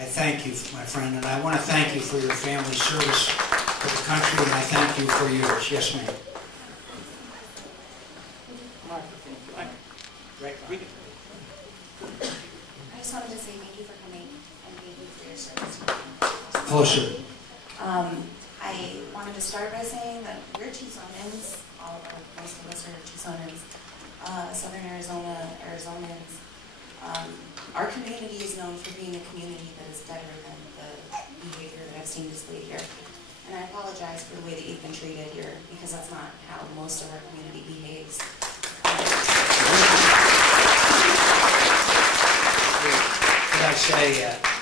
I thank you, my friend, and I want to thank you for your family service to the country, and I thank you for yours. Yes, ma'am. I just wanted to say thank you for coming and thank you for your service. Closer. I wanted to start by saying that we're Tucsonans, most of us are Tucsonans, Southern Arizonans. Our community is known for being a community that is better than the behavior that I've seen displayed here. And I apologize for the way that you've been treated here, because that's not how most of our community behaves.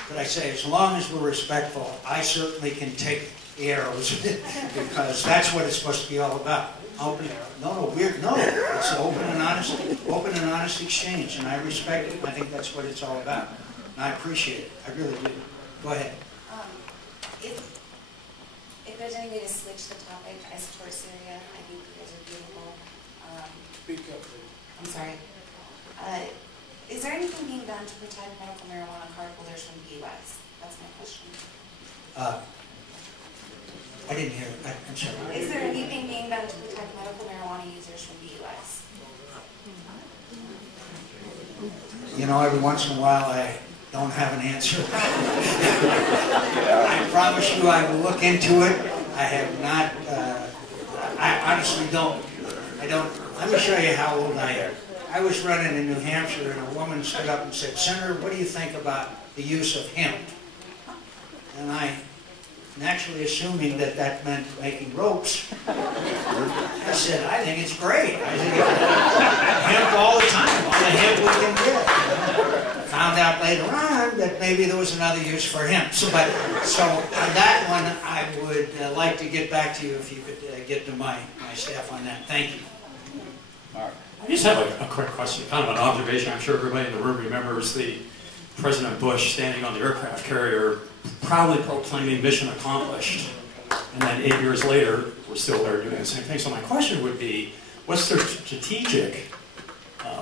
Could I say, as long as we're respectful, I certainly can take the arrows, because that's what it's supposed to be all about. It's open and honest exchange, and I respect it, and I think that's what it's all about. And I appreciate it, I really do. Go ahead. If there's any way to switch the topic, I support Syria. I think you guys are beautiful. Speak up, please. I'm sorry. Is there anything being done to protect medical marijuana card holders from the U.S.? That's my question. I didn't hear it. I'm sorry. Is there anything being done to protect medical marijuana users from the U.S.? You know, every once in a while I don't have an answer. I promise you I will look into it. I have not, I honestly don't. Let me show you how old I am. I was running in New Hampshire and a woman stood up and said, "Senator, what do you think about the use of hemp?" And I, naturally assuming that that meant making ropes, I said, "I think it's great. I think hemp all the time, all the hemp we can get." Found out later on that maybe there was another use for hemp. So on that one, I would like to get back to you if you could get to my staff on that. Thank you. All right. I just have a quick question, kind of an observation. I'm sure everybody in the room remembers President Bush standing on the aircraft carrier proudly proclaiming mission accomplished. And then 8 years later, we're still there doing the same thing. So my question would be, what's their strategic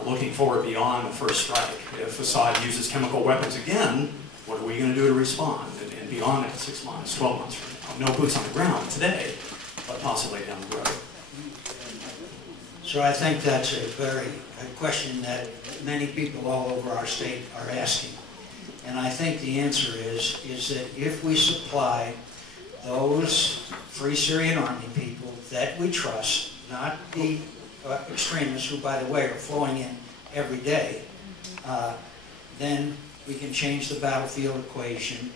looking forward beyond the first strike? If Assad uses chemical weapons again, what are we going to do to respond? And beyond that, 6 months, 12 months from now. No boots on the ground today, but possibly down the road. So I think that's a question that many people all over our state are asking. And I think the answer is that if we supply those Free Syrian Army people that we trust, not the extremists who, by the way, are flowing in every day, then we can change the battlefield equation,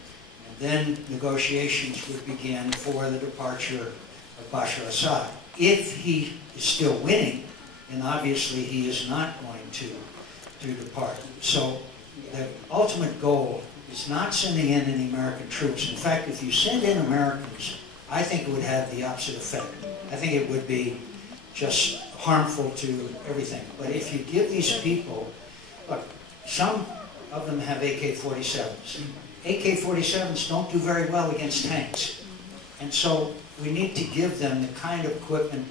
and then negotiations would begin for the departure of Bashar Assad. If he is still winning, then obviously he is not going to depart. So the ultimate goal is not sending in any American troops. In fact, if you send in Americans, I think it would have the opposite effect. I think it would be just harmful to everything. But if you give these people, look, some of them have AK-47s. AK-47s don't do very well against tanks. And so we need to give them the kind of equipment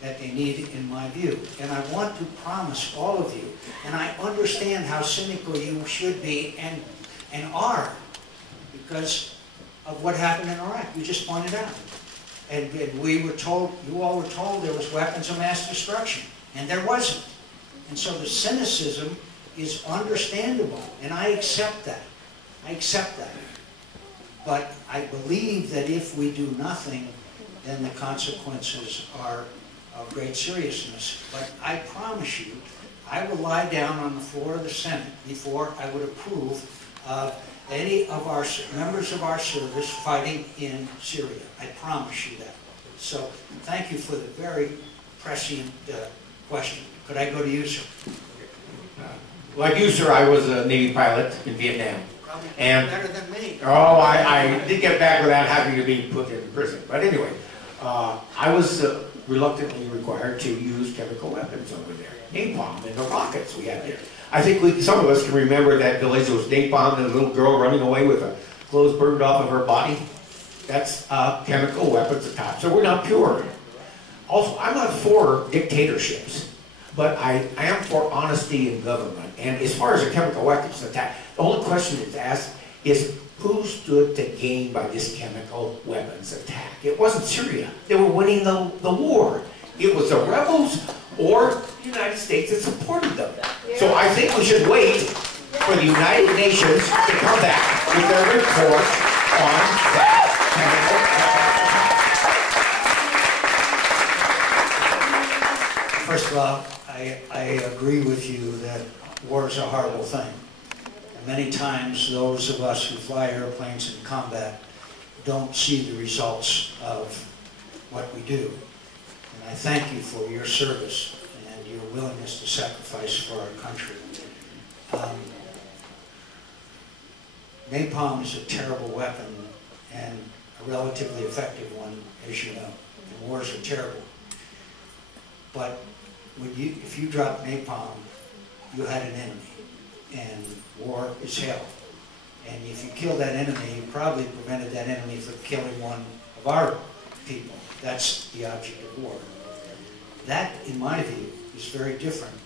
that they need, in my view. And I want to promise all of you, and I understand how cynical you should be and are, because of what happened in Iraq. You just pointed out. And we were told, you all were told there was weapons of mass destruction, and there wasn't. And so the cynicism is understandable, and I accept that. I accept that. But I believe that if we do nothing, then the consequences are of great seriousness. But I promise you, I will lie down on the floor of the Senate before I would approve of any of our members of our service fighting in Syria. I promise you that. So thank you for the very prescient question. Could I go to you, sir? Like you, sir, I was a Navy pilot in Vietnam. Probably and better than me. Oh, I did get back without having to be put in prison. But anyway, I was reluctantly required to use chemical weapons over there. Napalm and the rockets we had there. I think some of us can remember that village. There was napalm and a little girl running away with her clothes burned off of her body. That's chemical weapons atop. So we're not pure. Also, I'm not for dictatorships, but I am for honesty in government. And as far as a chemical weapons attack, the only question is asked is who stood to gain by this chemical weapons attack. It wasn't Syria. They were winning the war. It was the rebels or the United States that supported them. So I think we should wait for the United Nations to come back with their report on that chemical weapons. First of all, I agree with you that war is a horrible thing. And many times those of us who fly airplanes in combat don't see the results of what we do. And I thank you for your service and your willingness to sacrifice for our country. Napalm is a terrible weapon and a relatively effective one, as you know. And wars are terrible. But if you drop napalm, you had an enemy. And war is hell. And if you kill that enemy, you probably prevented that enemy from killing one of our people. That's the object of war. That, in my view, is very different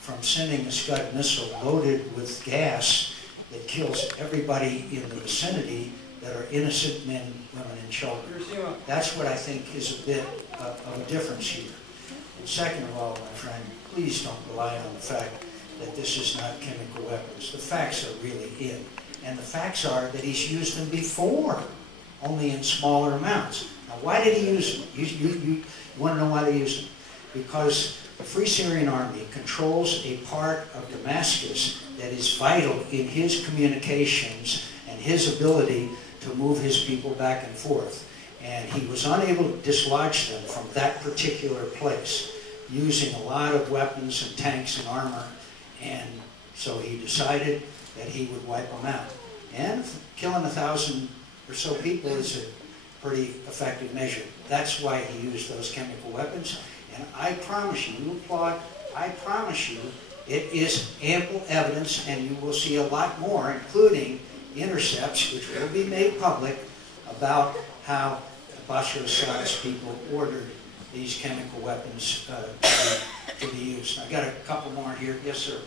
from sending a Scud missile loaded with gas that kills everybody in the vicinity that are innocent men, women, and children. That's what I think is a bit of a difference here. And second of all, my friend, please don't rely on the fact that this is not chemical weapons. The facts are really in. And the facts are that he's used them before, only in smaller amounts. Now, why did he use them? You want to know why they used them? Because the Free Syrian Army controls a part of Damascus that is vital in his communications and his ability to move his people back and forth. And he was unable to dislodge them from that particular place, using a lot of weapons and tanks and armor. And so he decided that he would wipe them out. And killing 1,000 or so people is a pretty effective measure. That's why he used those chemical weapons. And I promise you, you applaud, I promise you, it is ample evidence, and you will see a lot more, including intercepts, which will be made public, about how Bashar al-Assad's people ordered these chemical weapons to be used. I've got a couple more here. Yes, sir.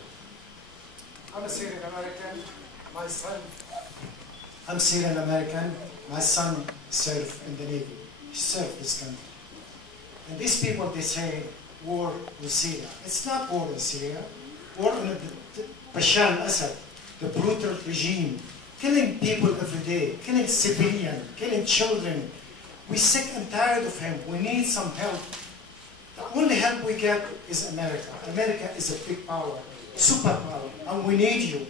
I'm a Syrian American. My son. I'm Syrian American. My son served in the Navy. He served this country. And these people, they say war with Syria. It's not war in Syria. War in Bashar al-Assad, the brutal regime, killing people every day, killing civilians, killing children. We're sick and tired of him. We need some help. The only help we get is America. America is a big power, superpower, and we need you.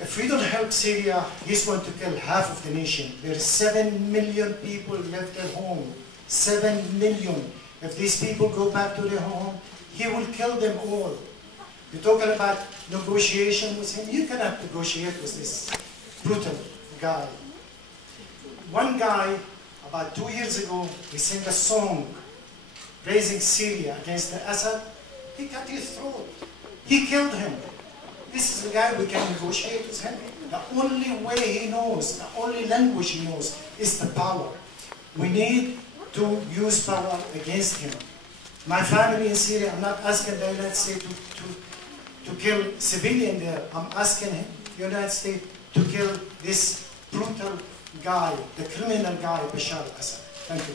If we don't help Syria, he's going to kill half of the nation. There are 7 million people left at home. 7 million. If these people go back to their home, he will kill them all. You're talking about negotiation with him. You cannot negotiate with this brutal guy. One guy, about 2 years ago, he sang a song raising Syria against the Assad. He cut his throat. He killed him. This is the guy we can negotiate with him. The only way he knows, the only language he knows is the power. We need to use power against him. My family in Syria, I'm not asking the United States to kill civilians there. I'm asking the United States to kill this brutal guy, the criminal guy, Bashar al-Assad. Thank you.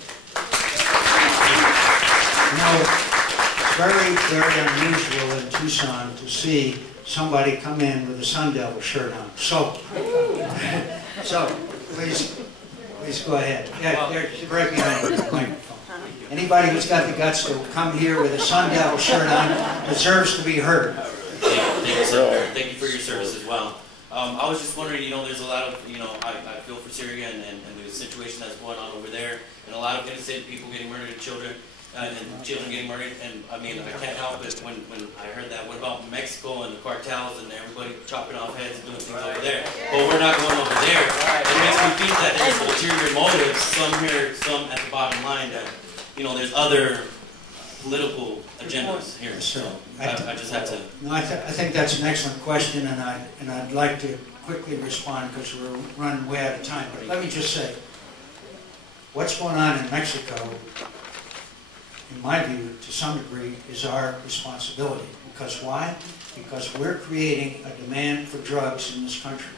You know, it's very, very unusual in Tucson to see somebody come in with a Sun Devil shirt on. So please go ahead. Yeah, they're right behind the microphone. Anybody who's got the guts to come here with a Sun Devil shirt on deserves to be heard. Thank you, sir. Thank you for your service as well. I was just wondering, there's a lot of, I feel for Syria and the situation that's going on over there, and a lot of innocent people getting murdered, children getting murdered, and I mean, I can't help it when I heard that. What about Mexico and the cartels and everybody chopping off heads and doing things over there? But we're not going over there. It makes me think that there's ulterior motives, some here, some at the bottom line, that, there's other political agendas here. So I just have to. No, I think that's an excellent question, and I'd like to quickly respond because we're running way out of time. But let me just say, what's going on in Mexico, in my view, to some degree, is our responsibility. Because why? because we're creating a demand for drugs in this country.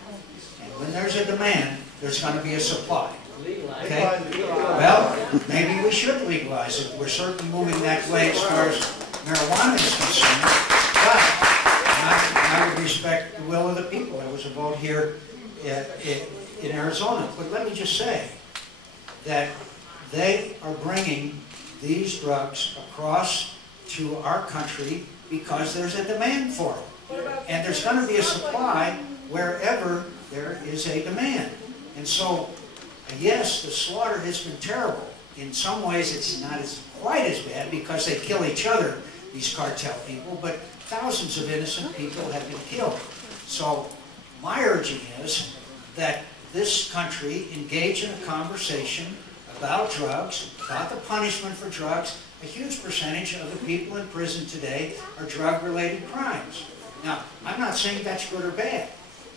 And when there's a demand, there's going to be a supply. Okay? Well, maybe we should legalize it. We're certainly moving that way as far as marijuana is concerned. But I would respect the will of the people. There was a vote here in Arizona. But let me just say that they are bringing these drugs across to our country because there's a demand for them. And there's going to be a supply wherever there is a demand. And so, yes, the slaughter has been terrible. In some ways, it's not quite as bad because they kill each other, these cartel people, but thousands of innocent people have been killed. So my urging is that this country engage in a conversation about drugs, about the punishment for drugs. A huge percentage of the people in prison today are drug-related crimes. Now, I'm not saying that's good or bad,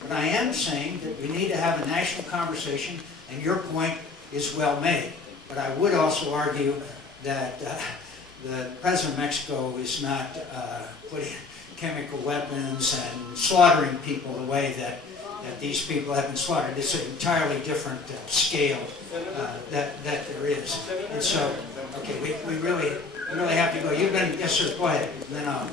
but I am saying that we need to have a national conversation, and your point is well made. But I would also argue that the President of Mexico is not putting chemical weapons and slaughtering people the way that these people have been slaughtered. It's an entirely different scale that there is. And so, okay, we really have to go. You've been, yes sir, go ahead, and then I'll.